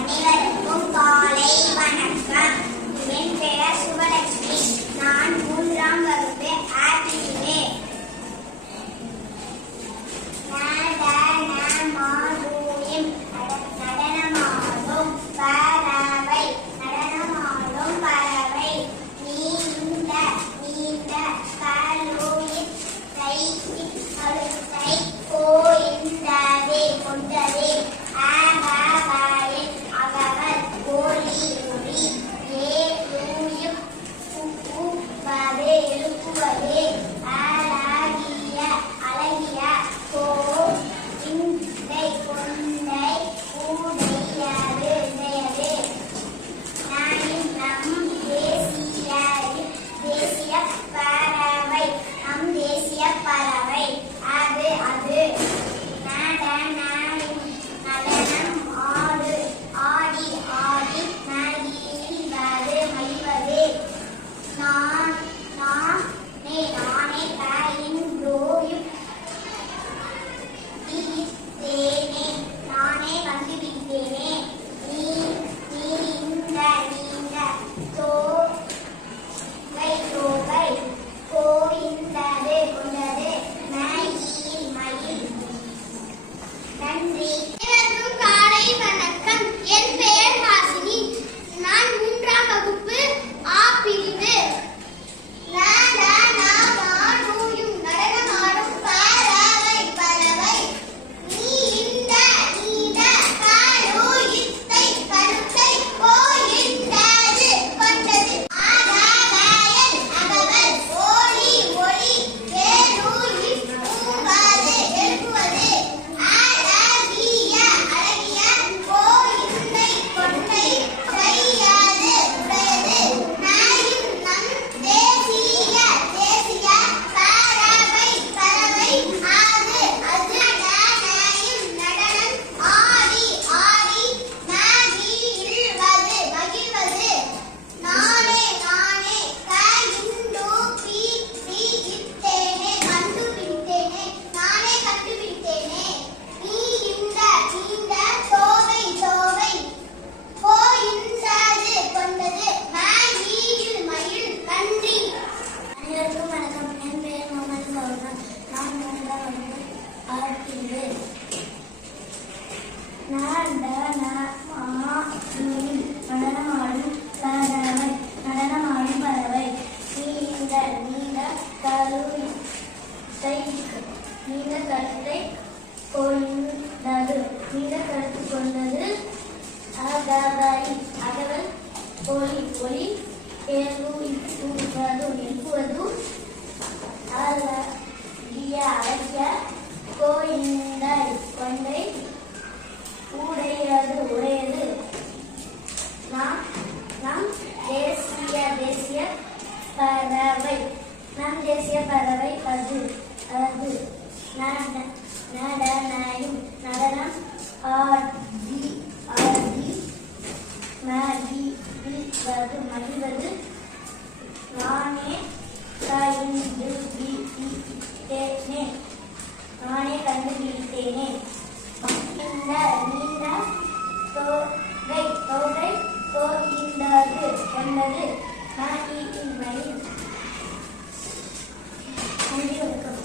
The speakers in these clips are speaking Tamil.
அனைவருக்கும் காலை வணக்கம். என் பெயர் சுபலட்சுமி. நான் 3ஆம் வகுப்பு ஆ பிரிவு. நடனமாடும் பறவை, நடனமாடும் பறவை, நீண்ட நீண்ட கழுத்தை கழுத்தை கோய்ந்ததே கொண்டதே. அகவல் அகவல் ஒளி ஒளி எழுப்புவது எழுப்புவது. அழகிய அழகிய கொண்டை கொண்டை உடையது உடையது. நம் தேசிய பறவை, நம் தேசிய பறவை அது அது. நடனம் ஆடு ஆடி ஆடி மகிழ்வது மகிழ்வது. நானே கண்டுபிடித்தேனே, நானே கண்டுபிடித்தேனே. நீண்ட நீண்ட தோகை தோகை கோய்ந்தது கொண்டது. மயில் மயில். நன்றி. அனைவருக்கும் காலை வணக்கம். என் பெயர் ஹாசினி. நான் 3ஆம் வகுப்பு ஆ பிரிவு. நடனமாடும் பறவை பறவை, நீண்ட நீண்ட கழுத்தை கழுத்தை கோய்ந்தது கொண்டது. அகவல் அகவல் ஒளி ஒளி எழுப்புவது எழுப்புவது. அழகிய அழகிய கோய்ந்தை கொண்டை உடையது உடையது. நம் தேசிய தேசிய பறவை பறவை அது அது. நடனம் ஆடி ஆடி மகிழ்வது மகிழ்வது. நானே கண்டுபிடித்தேனே கண்டுபிடித்தேனே, நானே கண்டுபிடித்தேனே. நீண்ட நீண்ட தோகை தோகை கோய்ந்தது கொண்டது. மயில் மயில். நன்றி. அனைவருக்கும் வணக்கம். என் பெயர் முகமது சௌஹான். நான் 3ஆம் வகுப்பு ஆ பிரிவு. நடனமாடும் பறவை, நடனமாடும் பறவை, நீண்ட நீண்ட கழுத்தை கொண்டது, நீண்ட கழுத்து கொண்டது. அகவல் அகவல் ஒளி ஒளி எழுப்புவது எழுப்புவது. அழகிய அழகிய கோய்ந்தை கொண்டை உடையது உடையது. நம் தேசிய பறவை, நம் தேசிய பறவை அது அது. நடனம் ஆடி ஆடி மகிழ்வது மகிழ்வது. நானே கண்டுபிடித்தேனே, நானே கண்டுபிடித்தேனே. நீண்ட நீண்ட தோகை தோகை கோய்ந்தது கொண்டது. மயில் மயில். நன்றி. வணக்கம்.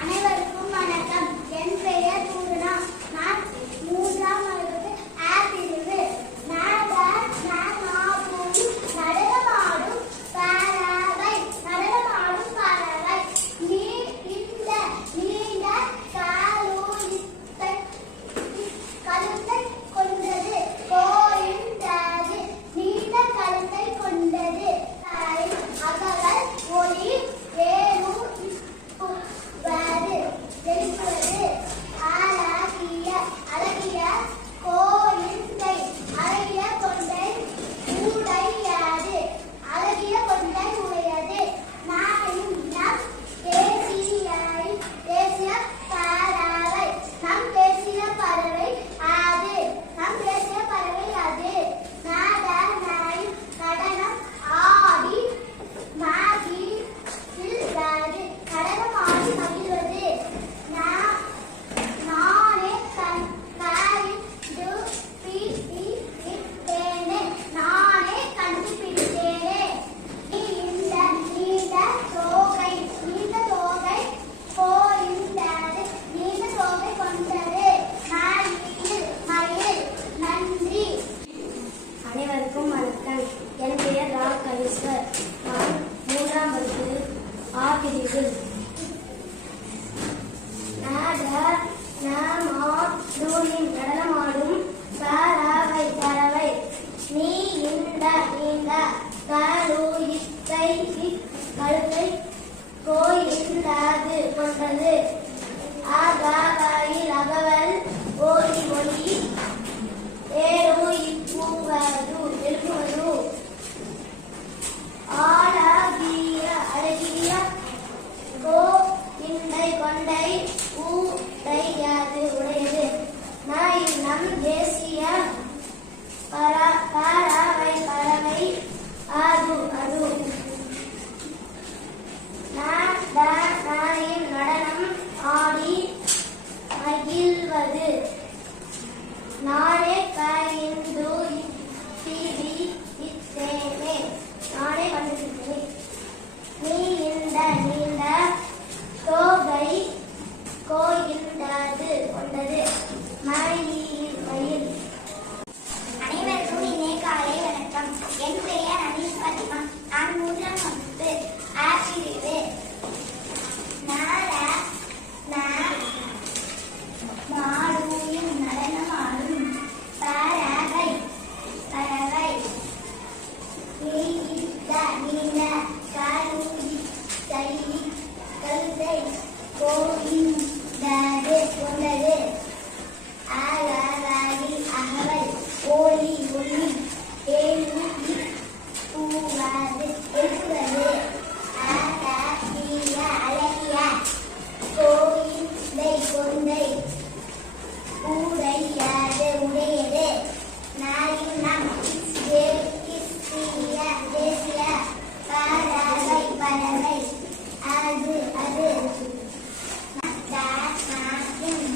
அனைவருக்கும் வணக்கம். என் பெயர் பூர்ணா. நான் 3ஆம் வகுப்பு ஆ பிரிவு. நடனமாடும் பறவை, நடனமாடும் பறவை, நீண்ட நீண்ட கழுத்தை கொண்டது கோய்ந்தது, நீண்ட கழுத்தை கொண்டது. ஆகியது. நடனமாடும் பறவை பறவை. நீ இந்த நீண்ட கழுத்தை கோயிலாது கொண்டது. ஆகாயில் அகவல் ஓடி ஒளி ஏழு இப்பூவது எழுப்புவது. அழகிய கோ இண்டை கொண்டை ஊடையாது உடையது. நம் தேசிய பறவை பறவை அது அது. நாயின் நடனம் ஆடி மகிழ்வது. நானே கண்டு இத்தேனே நானே கண்டுபிடித்தேன். நீ இந்த நீண்ட தோகை கோயிலாது கொண்டது. மயில். அனைவருக்கும் இணைய காலை வணக்கம். என் பெயர் அனீஸ் பாத்திமா. நான் 3ஆம் வகுப்பு ஆ பிரிவு. மாடுயும் நடனமாடும் பறவை பறவை. நீண்ட கழுத்தை கோயிலாது கொண்டது. அகவல் ஒளி ஒளி ஏழு பூவாது எழுப்புவது. அழகிய கோயிலை கொண்டை ஊடையாது உடையது. நம் தேசிய பறவை பறவை அது அது.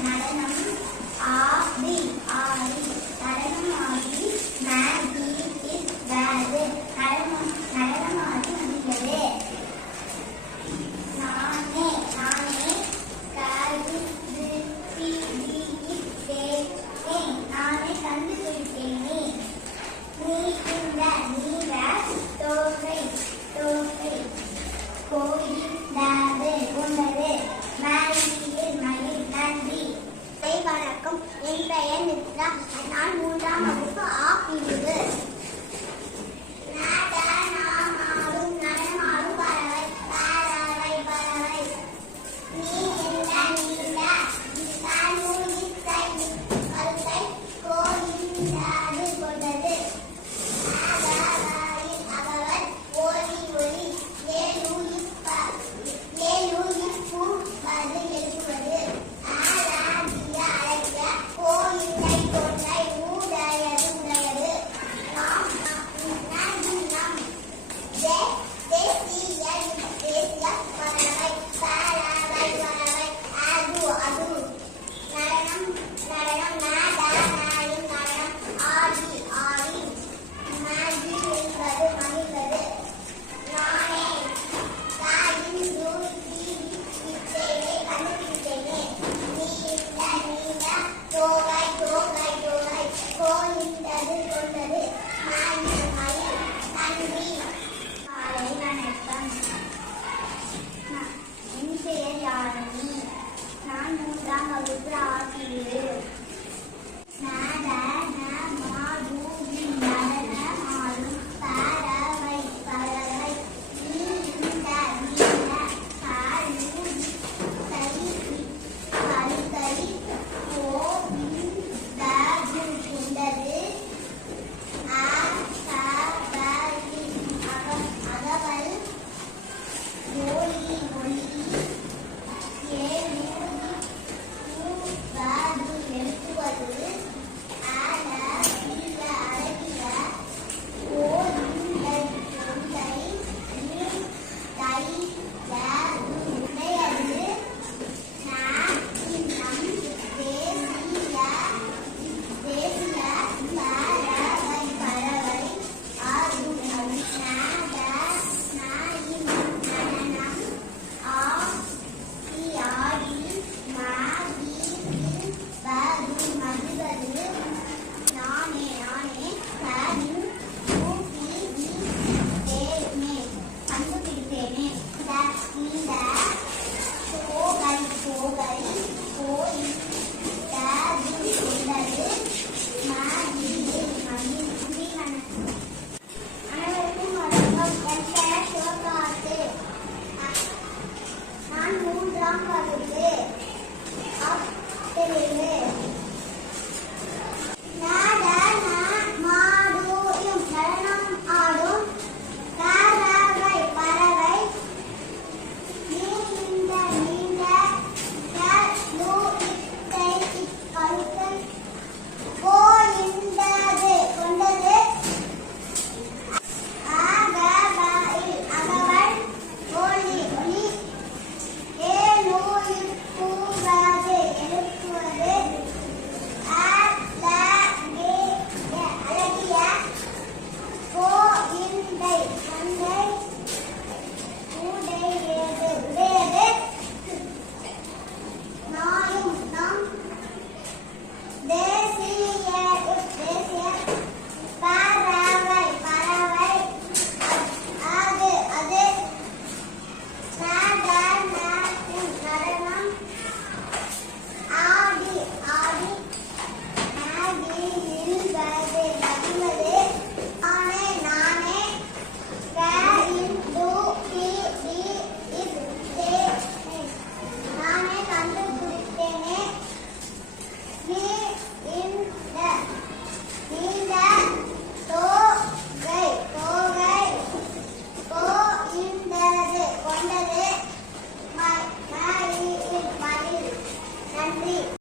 நடனம் ஆடி நடனமாடி நடனமாடி முடிந்தது. நானே கண்டுபிடித்தேனே. நீ இந்த நீண்ட தோகை கோயிலாது கொண்டது. மயில். நன்றி. வணக்கம். என் பெயர் நித்ரா. நான் 3ஆம் வகுப்பு ஆ பிரிவு. நடனமாடும் பறவை பறவை பறவை. நீ இந்த நீண்ட கழுத்தை கோயிலாது கொண்டது. அகவல் ஒளி ஒளி ஏழு இப்பூவது எழுப்புவது. அழகிய கோயிலை கொண்டை ஊடையது உடையது. நம் தேசிய பறவை பறவை பறவை அது அது. நடனம் நாயின் நடனம் ஆடி மகிழ்வது. நானே கண்டுபிடித்தேனே. நீ இந்த நீண்ட தோகை கோயிலாது கொண்டது. மயில். நன்றி. காலை வணக்கம். என் பெயர் யாழினி. நான் 3ஆம் வகுப்பு ஆ பிரிவு.